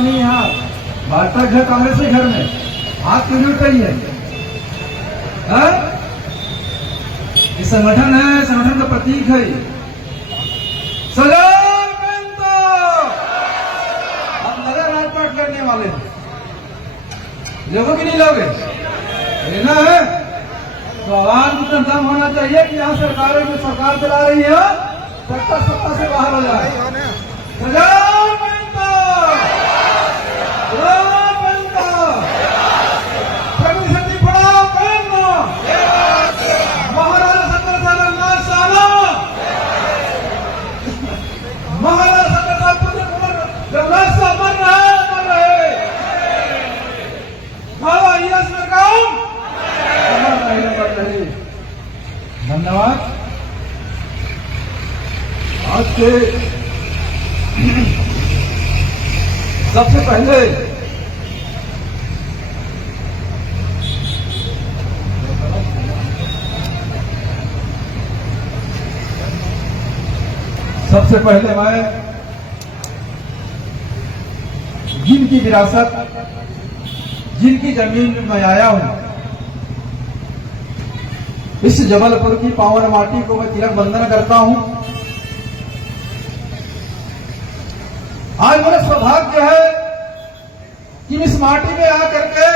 बलिदानी यहाँ भाजपा घर कांग्रेस के घर में हाथ क्यों नहीं उठाइए? ये संगठन है, संगठन का प्रतीक है। हम लगा राजपाट करने वाले लोगों की नहीं लोगे लेना है तो आवाज की दम होना चाहिए कि यहाँ सरकारें जो सरकार चला रही है सत्ता से बाहर हो जाए। धन्यवाद। आज के सबसे पहले मैं जिनकी विरासत, जिनकी जमीन में आया हूं, इस जबलपुर की पावन माटी को मैं तिलक वंदन करता हूं। आज मेरा सौभाग्य है कि इस माटी में आकर के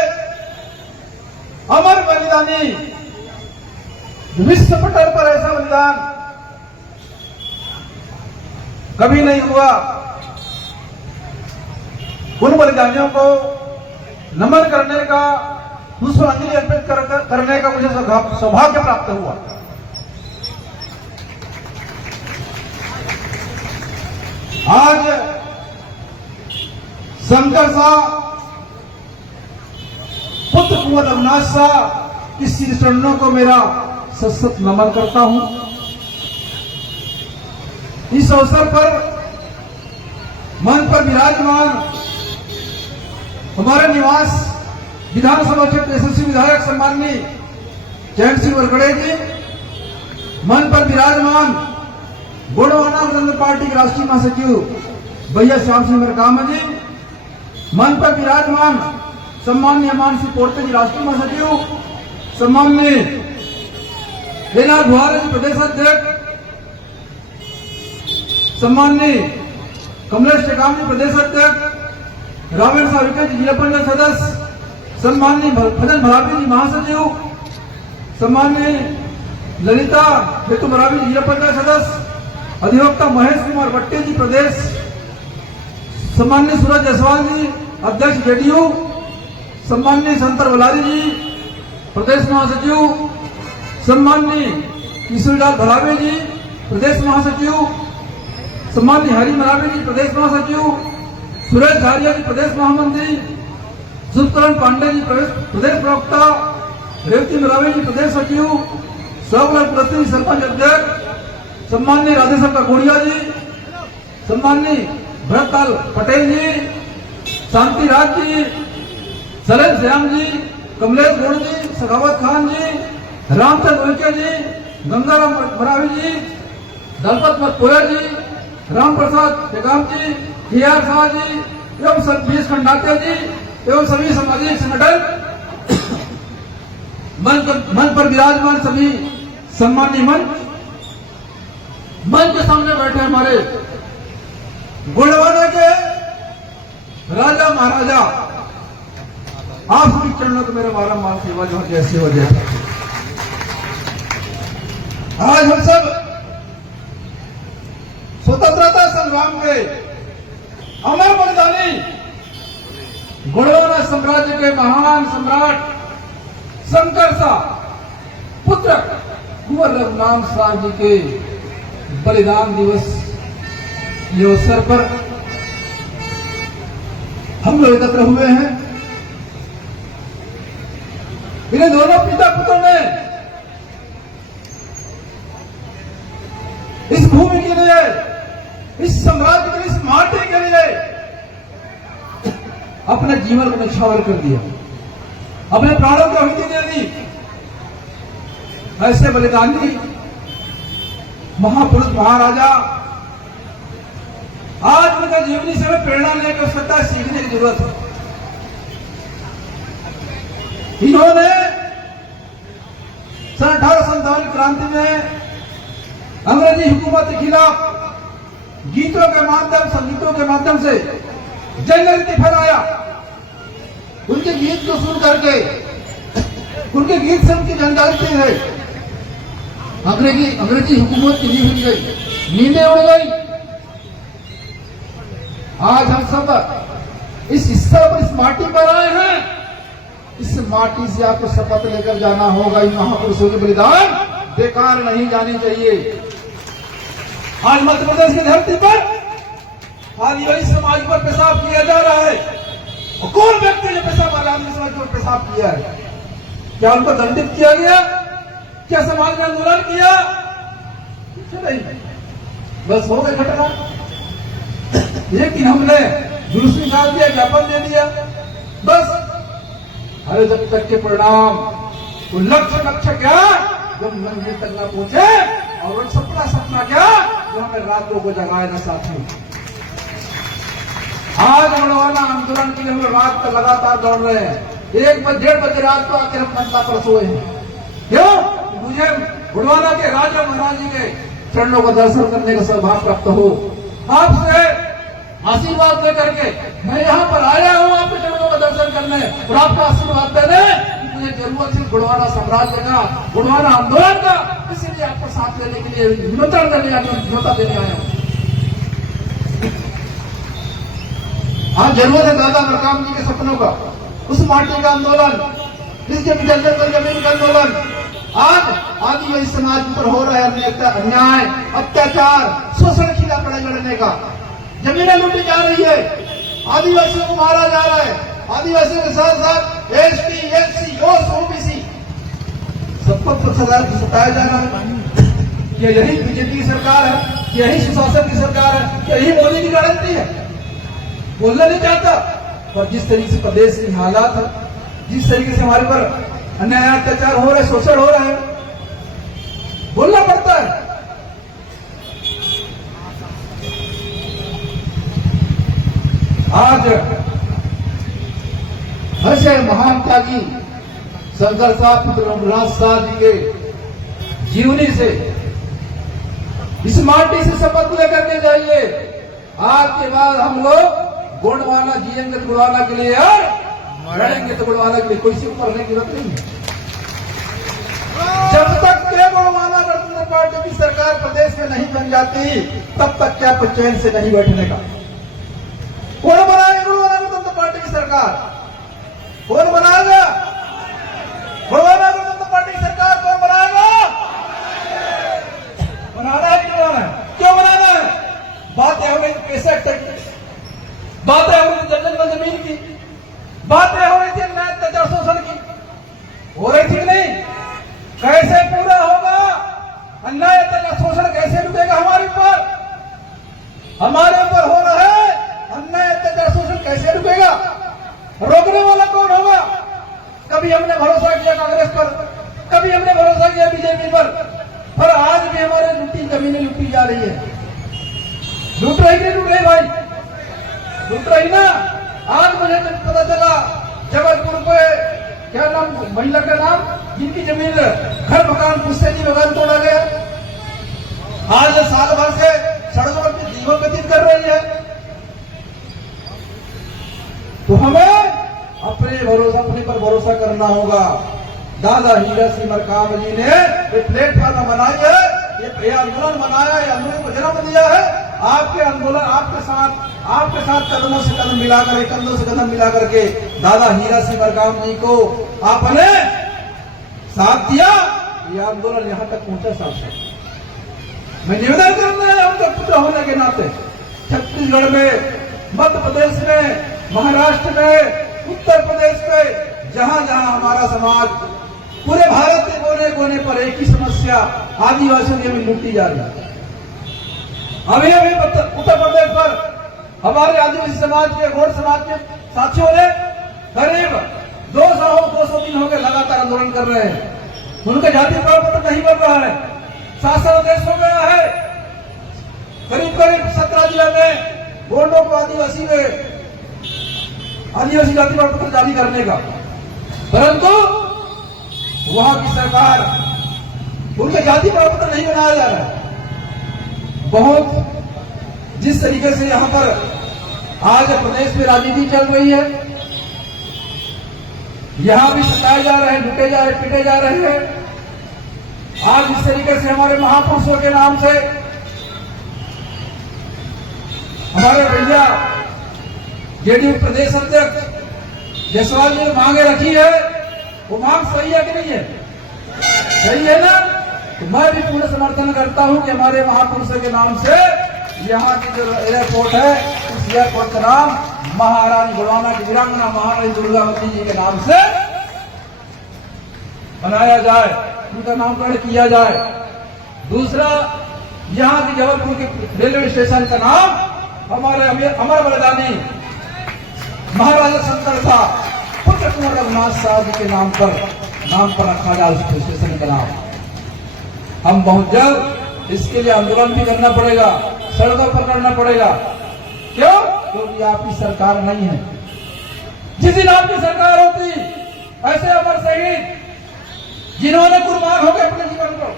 अमर बलिदानी, विश्व पटल पर ऐसा बलिदान कभी नहीं हुआ, उन बलिदानियों को नमन करने का, पुष्पांजलि अर्पित करने का मुझे सौभाग्य प्राप्त हुआ। आज शंकर शाह, पुत्र कुंवर अविनाश शाह की श्री चरणों को मेरा सशक्त नमन करता हूं। इस अवसर पर मन पर विराजमान हमारे निवास विधानसभा क्षेत्र यशस्वी विधायक सम्माननीय जयंत सिंह वरकड़े जी, मन पर विराजमान गोंडवाना जनता पार्टी के राष्ट्रीय महासचिव भैया श्याम सिंह मरकाम जी, मन पर विराजमान सम्माननीय मान सिंह पोर्ते जी राष्ट्रीय महासचिव, सम्माननीय लेनाथ बुहारे जी प्रदेश अध्यक्ष, सम्माननीय कमलेश टेकाम जी प्रदेश अध्यक्ष, रावण साविके जी जिला पंचायत सदस्य, सम्माननीय भजन भरावी जी महासचिव, सम्माननीय ललिता हेतु भरावी जी जिला पंचायत सदस्य, अधिवक्ता महेश कुमार भट्टी जी प्रदेश, सम्माननीय सूरज जायसवाल जी अध्यक्ष जेडीयू, सम्माननीय संतर बलारी जी प्रदेश महासचिव, सम्माननीय किशोरलाल भरावे जी प्रदेश महासचिव, सम्माननीय हरि मरावी जी प्रदेश महासचिव, सुरेश झारिया जी प्रदेश महामंत्री, सुखकरण पांडे जी प्रदेश प्रवक्ता, रेवती मरावी जी प्रदेश सचिव, सौगल पुरस्ती सरपंच अध्यक्ष, सम्माननीय राधेशंकर गोड़िया जी, सम्माननीय भरतलाल पटेल जी, शांति राज जी, सलेम श्याम जी, कमलेश गौड़ जी, सखावत खान जी, रामचंद्र उइके जी, गंगाराम मरावी जी, दलपत मत जी, राम प्रसाद टेकाम जी, TR शाह जी एवं सतीश खंडाते जी एवं सभी सामाजिक संगठन, मन पर विराजमान सभी सम्मानीय मन के सामने बैठे हमारे गोंडवाना के राजा महाराजा, आप सभी चरणों को मेरा बारम्बार सेवा जो जैसे हो जाए। आज हम सब स्वतंत्रता संग्राम के अमर बलिदानी गोंडवाना साम्राज्य के महान सम्राट शंकर शाह पुत्र कुंवर रघुनाथ शाह जी के बलिदान दिवस के अवसर पर हम लोग एकत्र हुए हैं। इन्हें दोनों पिता पुत्रों ने इस भूमि के लिए, इस साम्राज्य के लिए, इस माटी के लिए अपने जीवन को न्यौछावर कर दिया, अपने प्राणों की आहुति दे दी। ऐसे बलिदानी महापुरुष महाराजा आज उनका जीवनी से हमें प्रेरणा लेने की आवश्यकता है, सीखने की जरूरत है। इन्होंने सन 1857 क्रांति में अंग्रेजी हुकूमत के खिलाफ गीतों के माध्यम, संगीतों के माध्यम से जनजागृति फैलाया। उनके गीत को सुन करके, उनके गीत से उनकी जनजागृति है। अंग्रेजी हुकूमत की नींद उड़ गई, नींदें उड़ गई। आज हम सब इस स्तर पर, इस माटी पर आए हैं। इस माटी से आपको शपथ लेकर जाना होगा, इन महापुरुषों के बलिदान बेकार नहीं जानी चाहिए। आज मध्य प्रदेश की धरती पर आदिवासी समाज पर पेशाब किया जा रहा है। और कौन व्यक्ति ने पेशाब आदिवासी समाज पर पेशाब किया है? क्या उनको दंडित किया गया? क्या समाज में आंदोलन किया? नहीं, बस हो गई घटना। लेकिन हमने जुलूस निकाल दिया, ज्ञापन दे दिया, बस। अरे जब तक के परिणाम, तो लक्ष्य क्या, जब मंजिल तक न पहुंचे, और सपना क्या, जो हमें रातों को जगाए न साथियों। आज गुड़वाना आंदोलन के लिए हम रात तक लगातार दौड़ रहे हैं। 1-1:30 बजे रात को आकर हम मंडला पर सोए हैं। क्यों? मुझे गुड़वाना के राजा महाराज जी के चरणों का दर्शन करने का सौभाग्य प्राप्त हो। आपसे आशीर्वाद लेकर के मैं यहाँ पर आया हूँ, आपके चरणों का दर्शन करने और आपका आशीर्वाद देने। मुझे जरूरत है गुड़वाना साम्राज्य का, गुड़वाना आंदोलन का, इसीलिए आपको साथ लेने के लिए निमंत्रण करने, न्योता देने आया हूँ। आज जरूरत है दादा मरकाम जी के सपनों का, उस माटी का आंदोलन, इसके जल जमीन का आंदोलन। आज आदिवासी समाज पर हो रहा है अन्याय, अत्याचार, शोषण के खिलाफ लड़ाई लड़ने का। जमीनें लूटी जा रही है, आदिवासियों को मारा जा रहा है। आदिवासियों के साथ साथ एसटी, एससी, ओबीसी सबको सताया जा रहा है। क्या यही बीजेपी की सरकार है? यही सुशासन की सरकार है? क्या यही मोदी की गारंटी है? बोलना नहीं चाहता, पर जिस तरीके से प्रदेश की हालात है, जिस तरीके से हमारे पर अन्याय, अत्याचार हो रहे, शोषण हो रहा है, बोलना पड़ता है। आज ऐसे महान त्यागी शंकर साहब पुत्र रघुनाथ साह जी के जीवनी से, इस माटी से शपथ लेकर के जाइए। आज के बाद हम लोग गोंडवाना जिएंगे तो गुड़वाना के लिए, और लड़ेंगे तो गुड़वाना के लिए। कोई सिर्फ पढ़ने की जरूरत नहीं है। जब तक के गोंडवाना गणतंत्र पार्टी की सरकार प्रदेश में नहीं बन जाती, तब तक क्या चैन से नहीं बैठने का। कौन बनाएगा गुड़वाना गणतंत्र पार्टी की सरकार? कौन बनाएगा गुड़वाना गणतंत्र पार्टी की सरकार? कौन बनाएगा? बनाना है कि बनाना है? क्यों बनाना है? बातें हो गई पैसे की, बातें हो रही थी जंगल जमीन की, बातें हो रही थी अन्याय, अत्याचार, शोषण की, हो रही थी नहीं? कैसे पूरा होगा? अन्याय, अत्याचार, शोषण कैसे रुकेगा हमारे ऊपर? हमारे ऊपर हो रहा है अन्याय, अत्याचार, शोषण कैसे रुकेगा? रोकने वाला कौन होगा? कभी हमने भरोसा किया कांग्रेस पर, कभी हमने भरोसा किया बीजेपी पर आज भी हमारे लूटी जमीनें लूटी जा रही है। लूट रही नहीं लूट रही भाई, लूट रही ना। आज मुझे पता चला जबलपुर पे, क्या नाम महिला का नाम, जिनकी जमीन घर मकान पुश्तैनी मकान तोड़ा गया, आज साल भर से सड़कों पर जीवन व्यतीत कर रही है। तो हमें अपने पर भरोसा करना होगा। दादा हीरा सिंह मरकाम जी ने ये प्लेटफॉर्म बनाई है, ये आंदोलन बनाया, ये आंदोलन को जन्म दिया है। आपके आंदोलन, आपके साथ कदमों से कदम मिलाकर, कंधों से कदम मिलाकर के दादा हीरा सिंह मरकाम जी को आपने साथ दिया, ये आंदोलन यहाँ तक पहुंचा। साहब मैं निवेदन करना है, हम तक पुत्र होने के नाते छत्तीसगढ़ में, मध्य प्रदेश में, महाराष्ट्र में, उत्तर प्रदेश में, जहां जहां हमारा समाज, पूरे भारत के कोने कोने पर एक ही समस्या, आदिवासियों की जमीन लूटी जा रही है। अभी उत्तर प्रदेश पर हमारे आदिवासी समाज के, गौड़ समाज के साथियों ने करीब 200 दिन हो गए लगातार आंदोलन कर रहे हैं। उनका जाति प्रमाण पत्र नहीं बन रहा है, शासन आदेश हो गया है। करीब 17 जिले में बोर्डों को आदिवासी जाति प्रमाण पत्र जारी करने का, परंतु वहां की सरकार उनके जाति प्रमाण पत्र नहीं बनाया जा रहा है। बहुत जिस तरीके से यहां पर आज प्रदेश में राजनीति चल रही है, यहां भी सताए जा रहे हैं, लुटे जा रहे, पीटे जा रहे हैं। आज इस तरीके से हमारे महापुरुषों के नाम से हमारे भैया जेडीयू प्रदेश अध्यक्ष जायसवाल जी ने मांगे रखी है, वो मांग सही है कि नहीं है? सही है ना? तो मैं भी पूर्ण समर्थन करता हूं कि हमारे महापुरुषों के नाम से यहाँ की जो एयरपोर्ट है, उस एयरपोर्ट का नाम महारानी गुड़वाना की वीरांगना महारानी दुर्गावती जी के नाम से बनाया जाए, उनका नामकरण किया जाए। दूसरा, यहाँ की जबलपुर के रेलवे स्टेशन का नाम हमारे अमर बलिदानी महाराजा शंकर था पुत्र कुंवर रघुनाथ साहब जी के नाम पर रखा जाए उस स्टेशन का नाम। हम बहुत जल्द इसके लिए आंदोलन भी करना पड़ेगा, सड़कों पर करना पड़ेगा। क्यों? क्योंकि आपकी सरकार नहीं है। जिस दिन आपकी सरकार होती, ऐसे अमर शहीद जिन्होंने कुर्बान हो गए अपने जीवन को,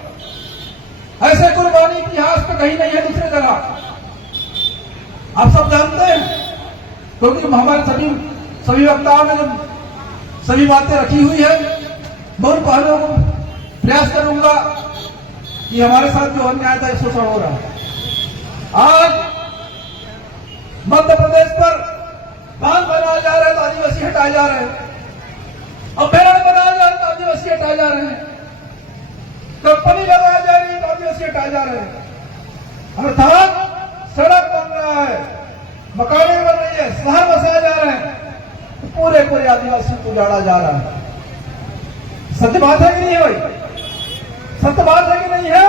ऐसे कुर्बानी इतिहास में कहीं नहीं है दूसरी जगह। आप सब जानते हैं, क्योंकि हमारे सभी वक्ताओं ने जो सभी बातें रखी हुई है, मैं उन पहलुओं को प्रयास करूंगा कि हमारे साथ जो अन्याय था शोषण हो रहा है। आज मध्य प्रदेश पर बांध बनाए जा रहे हैं तो आदिवासी हटाए जा रहे हैं, अब बेरड़ बनाया जा रहा है तो आदिवासी हटाए जा रहे हैं, कंपनी लगाई जा रही है तो आदिवासी हटाए जा रहे हैं। अर्थात सड़क बन रहा है, मकानें बन रही है, शहर बसाए जा रहे हैं, तो पूरे आदिवासियों को उजाड़ा जा रहा है। सत्य बात है कि नहीं है भाई? सत्य बात है कि नहीं है?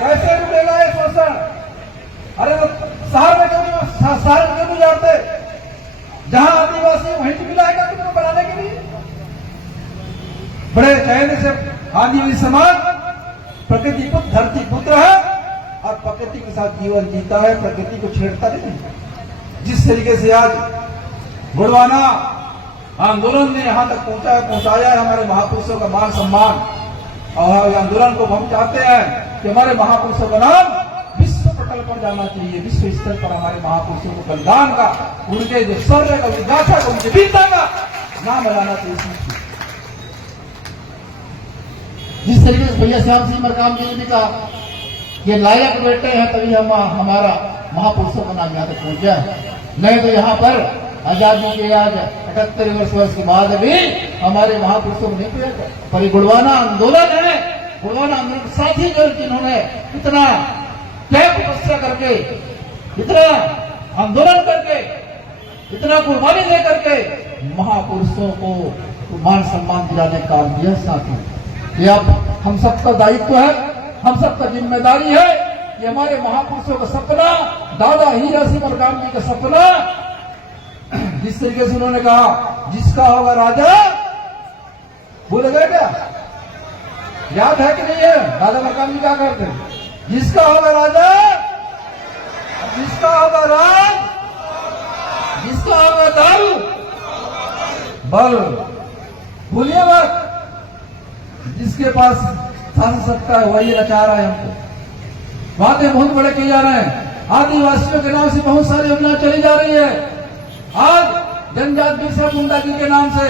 कैसे रुकेगा ये शोषण? अरे तो शहर में क्यों जाते? जहां आदिवासी वहीं तो मिलाएगा तुमको बनाने के लिए। बड़े चैन से आदिवासी समाज प्रकृति पुत्र धरती पुत्र है और प्रकृति के साथ जीवन जीता है, प्रकृति को छेड़ता नहीं। जिस तरीके से आज गुड़वाना आंदोलन ने यहां तक पहुंचाया है हमारे महापुरुषों का मान सम्मान, और आंदोलन को हम चाहते हैं कि हमारे महापुरुषों का नाम विश्व पटल पर जाना चाहिए, विश्व स्तर पर हमारे महापुरुषों को बलिदान का, उनके जो शौर्य का, उनकी गाथा का, उनकी वीरता का नाम बनाना चाहिए। जिस तरीके से भैया श्याम सिंह मरकाम जी ने कहा, ये लायक बेटे हैं तभी हम हमारा महापुरुषों का नाम यहाँ तक पहुंच जाए, नहीं तो यहाँ पर आजादी के आज 78 वर्ष के बाद भी हमारे महापुरुषों को नहीं पहुंचा। पर गुड़वाना आंदोलन है, गुड़वाना आंदोलन के साथी जो जिन्होंने इतना त्याग तपस्या करके, इतना आंदोलन करके, इतना कुर्बानी दे करके महापुरुषों को मान सम्मान दिलाने का काम दिया साथी। ये अब हम सबका दायित्व है, हम सबका जिम्मेदारी है कि हमारे महापुरुषों का सपना, दादा हीरा सिंह मरकाम जी का सपना, जिस तरीके से उन्होंने कहा जिसका होगा राजा, भूल गए क्या? याद है कि नहीं है? दादा मरकाम जी क्या करते हैं? जिसका होगा राजा, जिसका होगा राज, जिसका होगा दल बल, भूलिए मत। जिसके पास शासन सत्ता है वही रचा रहा है हमको। बातें बहुत बड़े किए जा रहे हैं। आदिवासियों के नाम से बहुत सारी योजना चली जा रही है। आज जनजाति बिरसा मुंडा जी के नाम से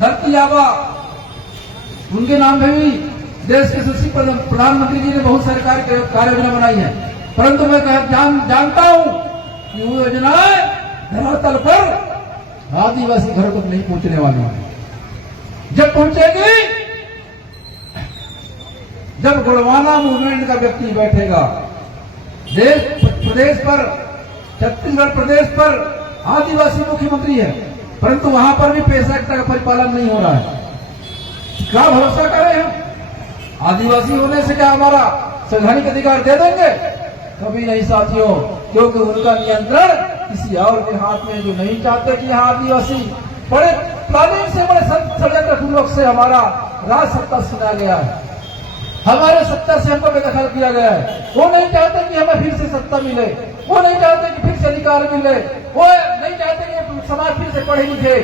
धरती आबा, उनके नाम में भी देश के यशस्वी प्रधानमंत्री जी ने बहुत सारे कार्य योजना बनाई है, परंतु मैं जानता हूं कि वो योजनाएं धरातल पर आदिवासी घरों तक नहीं पहुंचने वाली है। जब पहुंचेगी, जब गुड़वाना मूवमेंट का व्यक्ति बैठेगा, प्रदेश पर, छत्तीसगढ़ प्रदेश पर आदिवासी मुख्यमंत्री है, परंतु वहां पर भी पैसा का परिपालन नहीं हो रहा है। क्या भरोसा करें हम? आदिवासी होने से क्या हमारा संवैधानिक अधिकार दे देंगे? कभी नहीं साथियों, क्योंकि उनका नियंत्रण किसी और के हाथ में, जो नहीं चाहते कि यहाँ आदिवासी बड़े प्लानिंग से, बड़े षड्यंत्र पूर्वक से हमारा राज सत्ता सुना गया है। हमारे सत्ता से हमको बेदखल किया गया है। वो नहीं चाहते कि हमें फिर से सत्ता मिले, वो नहीं चाहते कि फिर से अधिकार मिले, वो नहीं चाहते कि समाज फिर से पढ़े लिखे।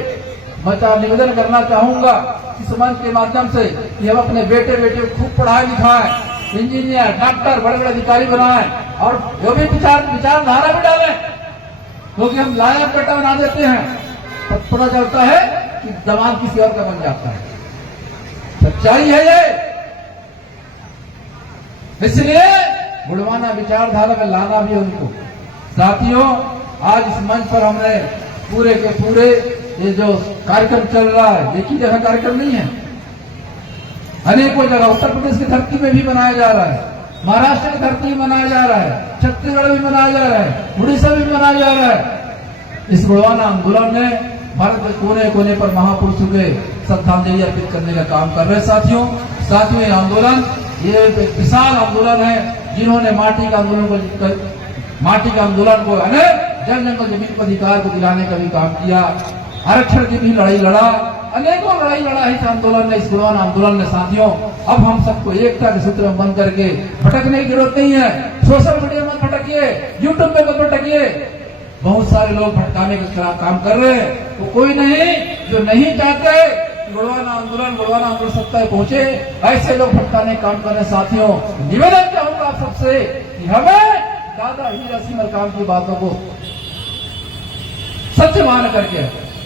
मैं निवेदन करना चाहूंगा इस मंच के माध्यम से कि हम अपने बेटे को खूब पढ़ाए लिखाएं, इंजीनियर, डॉक्टर, बड़े बड़े अधिकारी बनाएं और जो भी विचारधारा भी डालें, क्योंकि हम लायक बेटा बना देते हैं तो पता चलता है कि दमाद किसी और का बन जाता है। सच्चाई है ये। इसलिए गुणवाना विचारधारा में लाना भी उनको। साथियों, आज इस मंच पर हमने पूरे के पूरे ये जो कार्यक्रम चल रहा है, एक ही जगह कार्यक्रम नहीं है, अनेकों जगह उत्तर प्रदेश की धरती में भी मनाया जा रहा है, महाराष्ट्र की धरती में मनाया जा रहा है, छत्तीसगढ़ में मनाया जा रहा है, उड़ीसा में मनाया जा रहा है। इस गुणवाना आंदोलन में भारत के कोने कोने पर महापुरुषों के श्रद्धांजलि अर्पित करने का काम कर रहे हैं। साथियों, ये आंदोलन ये एक विशाल आंदोलन है, जिन्होंने माटी के आंदोलन को जल जंगल जमीन पर अधिकार को दिलाने का भी काम किया, आरक्षण की भी लड़ाई लड़ा, अनेकों लड़ाई लड़ा है इस आंदोलन में, इस गुणवाना आंदोलन में। साथियों, अब हम सबको एकता के सूत्र में बंद करके भटकने की जरूरत नहीं है। सोशल मीडिया में भटकिए, यूट्यूब पे मत भटकिए। बहुत सारे लोग भटकाने का काम कर रहे हैं, वो कोई नहीं जो नहीं चाहते गुणवाना आंदोलन सत्ता में पहुंचे, ऐसे लोग भटकाने काम कर रहे हैं। साथियों, निवेदन चाहूंगा आप सबसे कि हमें दादा हीरा सिंह मरकाम की बातों को सच मान करके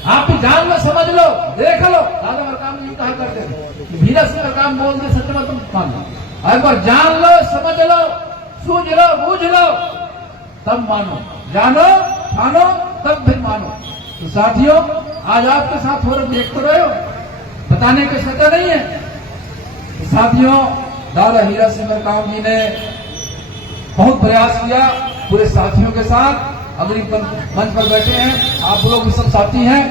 आप भी जान लो, समझ लो, देख लो। दादा मरकाम जी कहा करते थे हीरा सिंह मरकाम बोलते सच में तुम मान लो, एक बार जान लो, समझ लो, सूझ लो, बूझ लो, तब मानो, जानो मानो तब फिर मानो। तो साथियों, आज आपके साथ हो रहे देख तो रहे हो, बताने की सत्ता नहीं है। तो साथियों, दादा हीरा सिंह मरकाम जी ने बहुत प्रयास किया पूरे साथियों के साथ। अग्रिम मंच पर बैठे हैं आप लोग भी सब साथी हैं,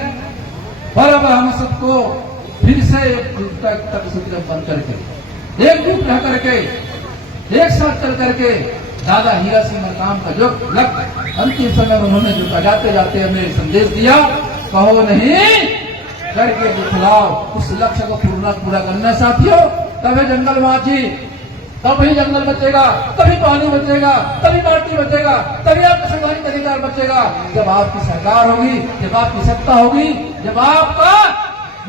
पर अब हम सबको फिर से एक सूत्र बन करके एकजुट रह करके एक साथ चल करके दादा हीरा सिंह मरकाम का जो लक्ष्य अंतिम समय में उन्होंने जो जाते जाते हमें संदेश दिया, कहो नहीं करके दिखलाओ, उस लक्ष्य को पूरा करना। साथियों, तभी जंगल बाँची, तभी जंगल बचेगा, तभी पानी बचेगा, तभी माटी बचेगा, तभी आपका संवैधानिक अधिकार बचेगा। जब आपकी सरकार होगी, जब आपकी सत्ता होगी, जब आपका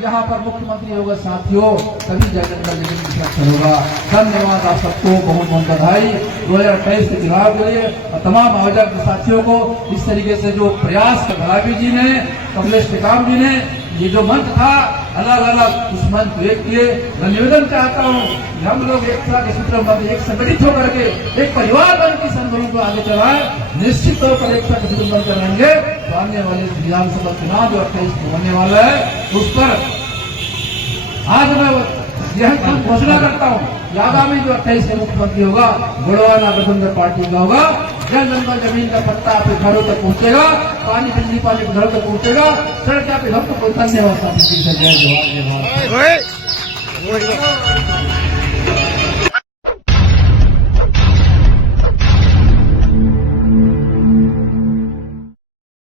यहाँ पर मुख्यमंत्री होगा साथियों, तभी जंगल की सुरक्षा होगा। धन्यवाद आप सबको, बहुत बहुत बधाई 2028 के चुनाव के लिए और तमाम आयोजक साथियों को। इस तरीके से जो प्रयास भलावी जी ने, कमलेश टेकाम जी ने ये जो मंच था अलग अलग उस मंच को एक किए। मैं निवेदन चाहता हूँ कि हम लोग एक तरह के सूत्र में एक संगठित होकर के एक परिवार बन के इस आंदोलन को आगे चलाएं। निश्चित तौर पर एक तरह के सूत्र बनकर रहेंगे तो आने वाले विधानसभा चुनाव जो 28 को होने वाला है उस पर आज मैं यह घोषणा करता हूँ कि आगामी जो 28 के मुख्यमंत्री होगा गुणवाना गठबंधन पार्टी का होगा। जल जंगल जमीन का पट्टा आपके घरों तक पहुंचेगा, पानी बिजली पानी के घरों तक पहुंचेगा, सड़क आपके घर तक पहुंचने वाला।